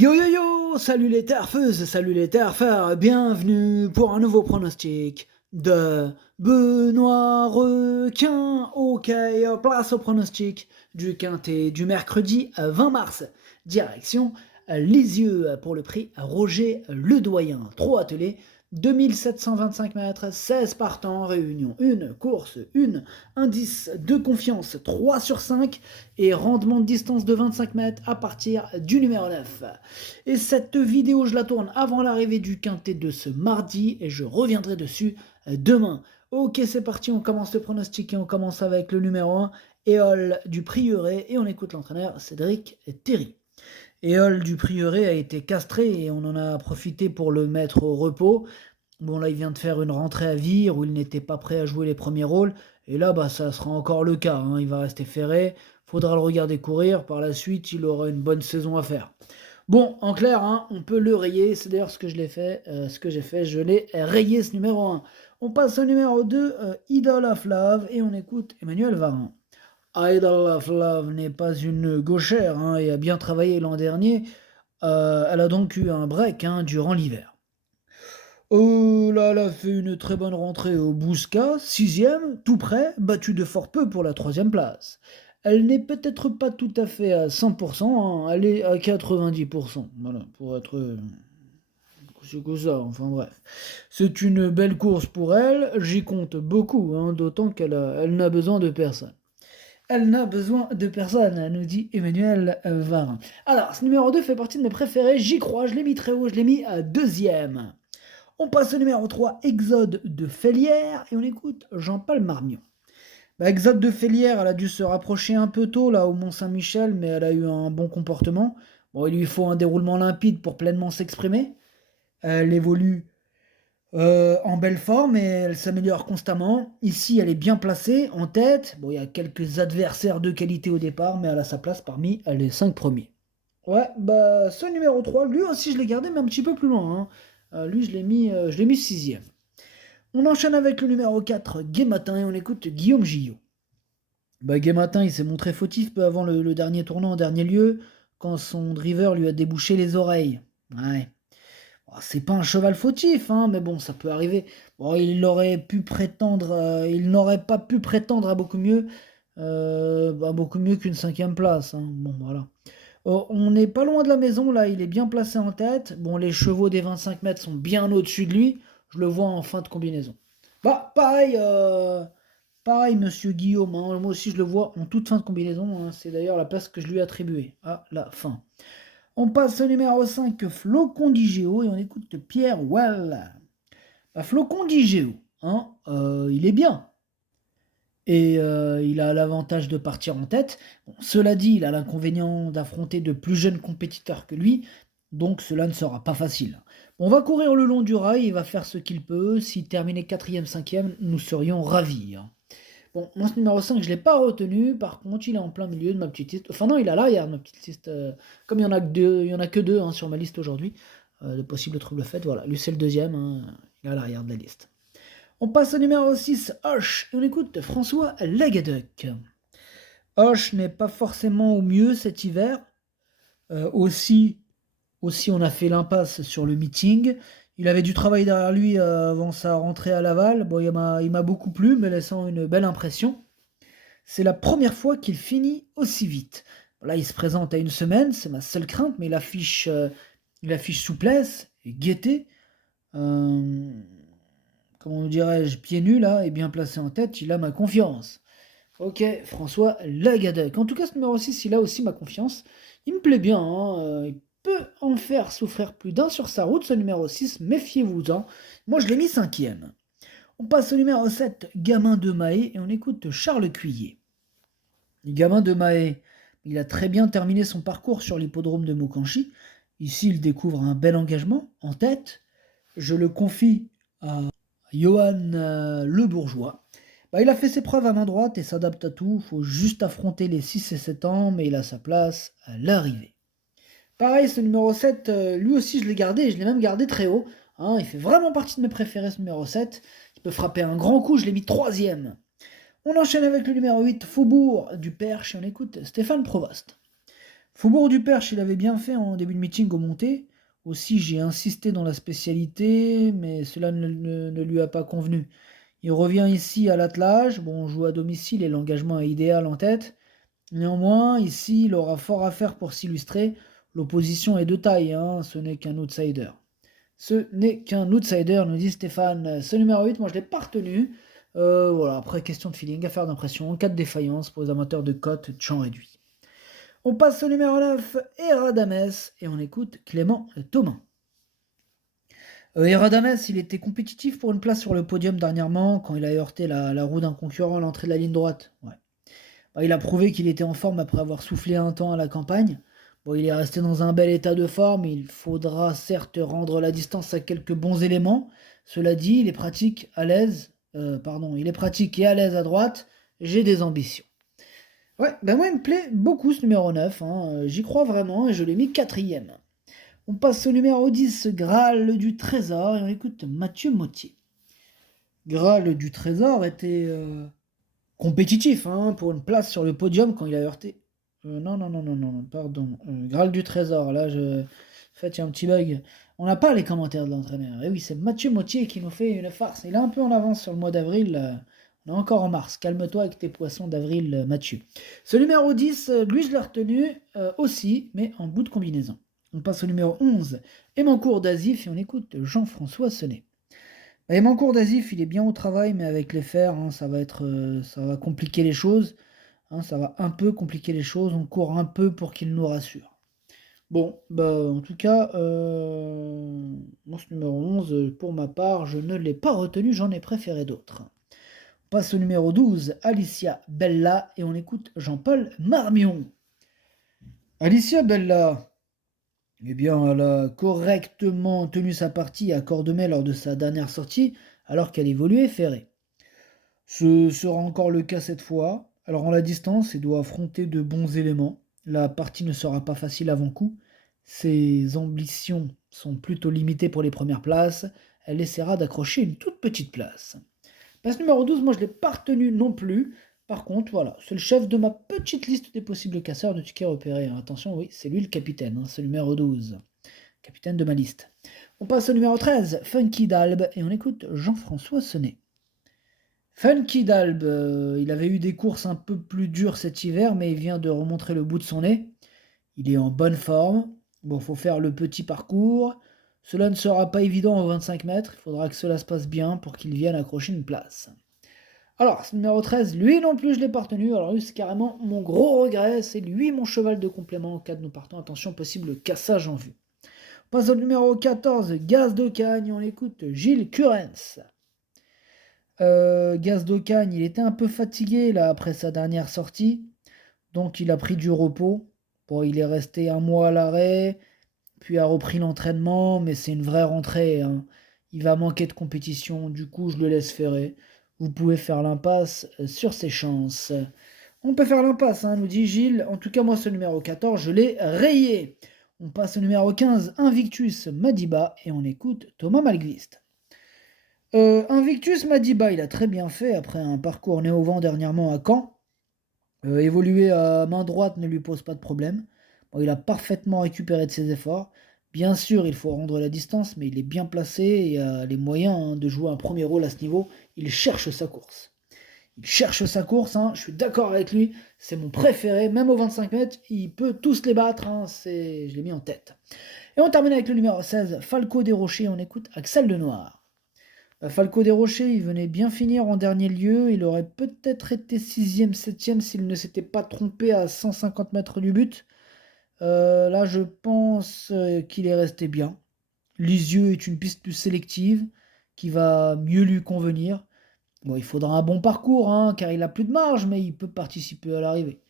Yo yo yo, salut les terfeuses, salut les terfeurs, bienvenue pour un nouveau pronostic de Benoît Requin. Ok, place au pronostic du quintet du mercredi 20 mars. Direction Lisieux pour le prix Roger Ledoyen. 3 attelés, 2725 mètres, 16 partants, réunion 1, course 1, indice de confiance 3 sur 5 et rendement de distance de 25 mètres à partir du numéro 9. Et cette vidéo, je la tourne avant l'arrivée du quintet de ce mardi et je reviendrai dessus demain. Ok, c'est parti, on commence le pronostic et on commence avec le numéro 1, Éole du Prieuré, et on écoute l'entraîneur Cédric Théry. Éole du Prieuré a été castré et on en a profité pour le mettre au repos. Bon, là, il vient de faire une rentrée à Vire où il n'était pas prêt à jouer les premiers rôles. Et là, ça sera encore le cas. Il va rester ferré. Faudra le regarder courir. Par la suite, il aura une bonne saison à faire. Bon, en clair, on peut le rayer. C'est d'ailleurs ce que j'ai fait. Je l'ai rayé, ce numéro 1. On passe au numéro 2, Idol of Love. Et on écoute Emmanuel Varin. Idol of Love n'est pas une gauchère et a bien travaillé l'an dernier. Elle a donc eu un break durant l'hiver. Oh là, elle a fait une très bonne rentrée au Bousca, 6ème, tout près, battue de fort peu pour la 3ème place. Elle n'est peut-être pas tout à fait à 100%, elle est à 90%. Voilà, pour être... c'est que ça, enfin bref. C'est une belle course pour elle, j'y compte beaucoup, d'autant elle n'a besoin de personne. Elle n'a besoin de personne, nous dit Emmanuel Varin. Alors, ce numéro 2 fait partie de mes préférés, j'y crois, je l'ai mis très haut, je l'ai mis à 2ème. On passe au numéro 3, Exode de Félière, et on écoute Jean-Paul Marmion. Exode de Félière, elle a dû se rapprocher un peu tôt là au Mont-Saint-Michel, mais elle a eu un bon comportement. Bon, il lui faut un déroulement limpide pour pleinement s'exprimer. Elle évolue en belle forme et elle s'améliore constamment. Ici, elle est bien placée, en tête. Bon, il y a quelques adversaires de qualité au départ, mais elle a sa place parmi les 5 premiers. Ouais, ce numéro 3, lui aussi je l'ai gardé, mais un petit peu plus loin. Lui, je l'ai mis 6ème. On enchaîne avec le numéro 4, Gai Matin, et on écoute Guillaume Gillot. Gai Matin, il s'est montré fautif peu avant le dernier tournant en dernier lieu, quand son driver lui a débouché les oreilles. Ouais. Bon, c'est pas un cheval fautif, mais bon, ça peut arriver. Bon, il n'aurait pas pu prétendre à beaucoup mieux, qu'une 5ème place. Bon, voilà. On n'est pas loin de la maison, là, il est bien placé en tête. Bon, les chevaux des 25 mètres sont bien au-dessus de lui. Je le vois en fin de combinaison. Pareil, monsieur Guillaume. Moi aussi, je le vois en toute fin de combinaison. C'est d'ailleurs la place que je lui ai attribuée à la fin. On passe au numéro 5, Flocon d'Igéo, et on écoute Pierre Well. Flocon d'Igéo, il est bien. Et il a l'avantage de partir en tête. Bon, cela dit, il a l'inconvénient d'affronter de plus jeunes compétiteurs que lui, donc cela ne sera pas facile. On va courir le long du rail, il va faire ce qu'il peut. S'il terminait 4ème, 5ème, nous serions ravis. Bon, moi ce numéro 5, je ne l'ai pas retenu, par contre il est en plein milieu de ma petite liste. Enfin non, il est à l'arrière de ma petite liste. Comme il y en a que deux sur ma liste aujourd'hui, de possibles troubles faits, voilà. Lui c'est le deuxième, il est à l'arrière de la liste. On passe au numéro 6, Hoche, et on écoute François Lagadec. Hoche n'est pas forcément au mieux cet hiver. Aussi, on a fait l'impasse sur le meeting. Il avait du travail derrière lui avant sa rentrée à Laval. Bon, il m'a beaucoup plu, me laissant une belle impression. C'est la première fois qu'il finit aussi vite. Là, il se présente à une semaine, c'est ma seule crainte, mais il affiche souplesse et gaieté. Comment dirais-je, pieds nus là, et bien placé en tête, il a ma confiance. Ok, François Lagadec. En tout cas, ce numéro 6, il a aussi ma confiance. Il me plaît bien, il peut en faire souffrir plus d'un sur sa route, ce numéro 6, méfiez-vous-en. Moi, je l'ai mis 5ème. On passe au numéro 7, Gamin de Mahé, et on écoute Charles Cuillet. Le Gamin de Mahé, il a très bien terminé son parcours sur l'hippodrome de Mokanchy. Ici, il découvre un bel engagement en tête. Je le confie à Johan Le Bourgeois. Il a fait ses preuves à main droite et s'adapte à tout. Il faut juste affronter les 6 et 7 ans, mais il a sa place à l'arrivée. Pareil, ce numéro 7, lui aussi je l'ai gardé, et je l'ai même gardé très haut. Il fait vraiment partie de mes préférés, ce numéro 7. Il peut frapper un grand coup, je l'ai mis 3ème. On enchaîne avec le numéro 8, Faubourg du Perche, et on écoute Stéphane Provost. Faubourg du Perche, il avait bien fait en début de meeting au monté. Aussi, j'ai insisté dans la spécialité, mais cela ne lui a pas convenu. Il revient ici à l'attelage. Bon, on joue à domicile et l'engagement est idéal en tête. Néanmoins, ici, il aura fort à faire pour s'illustrer. L'opposition est de taille, hein, ce n'est qu'un outsider. Ce n'est qu'un outsider, nous dit Stéphane. Ce numéro 8, moi je ne l'ai pas retenu. Voilà, après, question de feeling, affaire d'impression, en cas de défaillance pour les amateurs de cotes de champ réduit. On passe au numéro 9, Eradames, et on écoute Clément Thomas. Eradames, il était compétitif pour une place sur le podium dernièrement, quand il a heurté la roue d'un concurrent à l'entrée de la ligne droite. Ouais. Bah, il a prouvé qu'il était en forme après avoir soufflé un temps à la campagne. Bon, il est resté dans un bel état de forme, il faudra certes rendre la distance à quelques bons éléments. Cela dit, il est pratique à l'aise, il est pratique et à l'aise à droite, j'ai des ambitions. Ouais, ben moi il me plaît beaucoup ce numéro 9, hein, j'y crois vraiment et je l'ai mis quatrième. On passe au numéro 10, Graal du Trésor, et on écoute Mathieu Mottier. Graal du Trésor était compétitif hein, pour une place sur le podium quand il a heurté. Non, pardon. Graal du Trésor, là, en fait, il y a un petit bug. On n'a pas les commentaires de l'entraîneur. Et oui, c'est Mathieu Mottier qui nous fait une farce. Il est un peu en avance sur le mois d'avril. On est encore en mars. Calme-toi avec tes poissons d'avril, Mathieu. Ce numéro 10, lui, je l'ai retenu aussi, mais en bout de combinaison. On passe au numéro 11, Emancourt d'Azif, et on écoute Jean-François Senet. Emancourt d'Azif, il est bien au travail, mais avec les fers, hein, ça va compliquer les choses. Hein, ça va un peu compliquer les choses. On court un peu pour qu'il nous rassure. Bon, bah en tout cas, ce numéro 11, pour ma part, je ne l'ai pas retenu, j'en ai préféré d'autres. On passe au numéro 12, Alicia Bella, et on écoute Jean-Paul Marmion. Alicia Bella, eh bien, elle a correctement tenu sa partie à Cordemais lors de sa dernière sortie, alors qu'elle évoluait ferrée. Ce sera encore le cas cette fois. Alors en la distance, il doit affronter de bons éléments. La partie ne sera pas facile avant coup. Ses ambitions sont plutôt limitées pour les premières places. Elle essaiera d'accrocher une toute petite place. Place numéro 12, moi je ne l'ai pas retenu non plus. Par contre, voilà, c'est le chef de ma petite liste des possibles casseurs de tickets repérés. Attention, oui, c'est lui le capitaine, hein, c'est le numéro 12. Capitaine de ma liste. On passe au numéro 13, Funky Dalb, et on écoute Jean-François Senet. Funky Dalb, il avait eu des courses un peu plus dures cet hiver, mais il vient de remontrer le bout de son nez. Il est en bonne forme. Bon, faut faire le petit parcours. Cela ne sera pas évident aux 25 mètres. Il faudra que cela se passe bien pour qu'il vienne accrocher une place. Alors, ce numéro 13, lui non plus, je l'ai pas retenu. Alors, lui, c'est carrément mon gros regret. C'est lui mon cheval de complément en cas de nous partons. Attention, possible cassage en vue. On passe au numéro 14, Gaz d'Ocagne. On écoute Gilles Curens. Gaz d'Ocagne, il était un peu fatigué là après sa dernière sortie. Donc, il a pris du repos. Bon, il est resté un mois à l'arrêt, puis a repris l'entraînement, mais c'est une vraie rentrée. Hein. Il va manquer de compétition, du coup, je le laisse ferrer. Vous pouvez faire l'impasse sur ses chances. On peut faire l'impasse, hein, nous dit Gilles. En tout cas, moi, ce numéro 14, je l'ai rayé. On passe au numéro 15, Invictus Madiba, et on écoute Thomas Malgvist. Invictus Madiba, il a très bien fait après un parcours néo-vent dernièrement à Caen. Évoluer à main droite ne lui pose pas de problème. Bon, il a parfaitement récupéré de ses efforts. Bien sûr, il faut rendre la distance, mais il est bien placé et a les moyens hein, de jouer un premier rôle à ce niveau. Il cherche sa course. Hein, je suis d'accord avec lui, c'est mon préféré, même aux 25 mètres, il peut tous les battre, hein, je l'ai mis en tête. Et on termine avec le numéro 16, Falco des Rochers, on écoute Axel de Noir. Falco des Rochers, il venait bien finir en dernier lieu. Il aurait peut-être été 6e, 7e s'il ne s'était pas trompé à 150 mètres du but. Là, je pense qu'il est resté bien. Lisieux est une piste plus sélective qui va mieux lui convenir. Bon, il faudra un bon parcours, hein, car il a plus de marge, mais il peut participer à l'arrivée.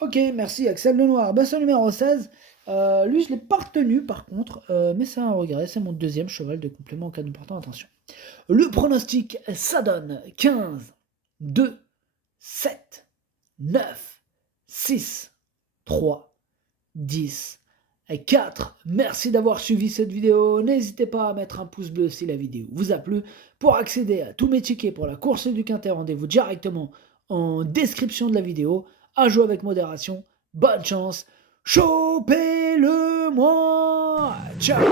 Ok, merci Axel Lenoir. Ce numéro 16, lui, je ne l'ai pas retenu par contre, mais c'est un regret. C'est mon deuxième cheval de complément en cas de portant attention. Le pronostic, ça donne 15, 2, 7, 9, 6, 3, 10 et 4. Merci d'avoir suivi cette vidéo. N'hésitez pas à mettre un pouce bleu si la vidéo vous a plu. Pour accéder à tous mes tickets pour la course du Quintet, rendez-vous directement en description de la vidéo. À jouer avec modération. Bonne chance. Chopez-le-moi. Ciao.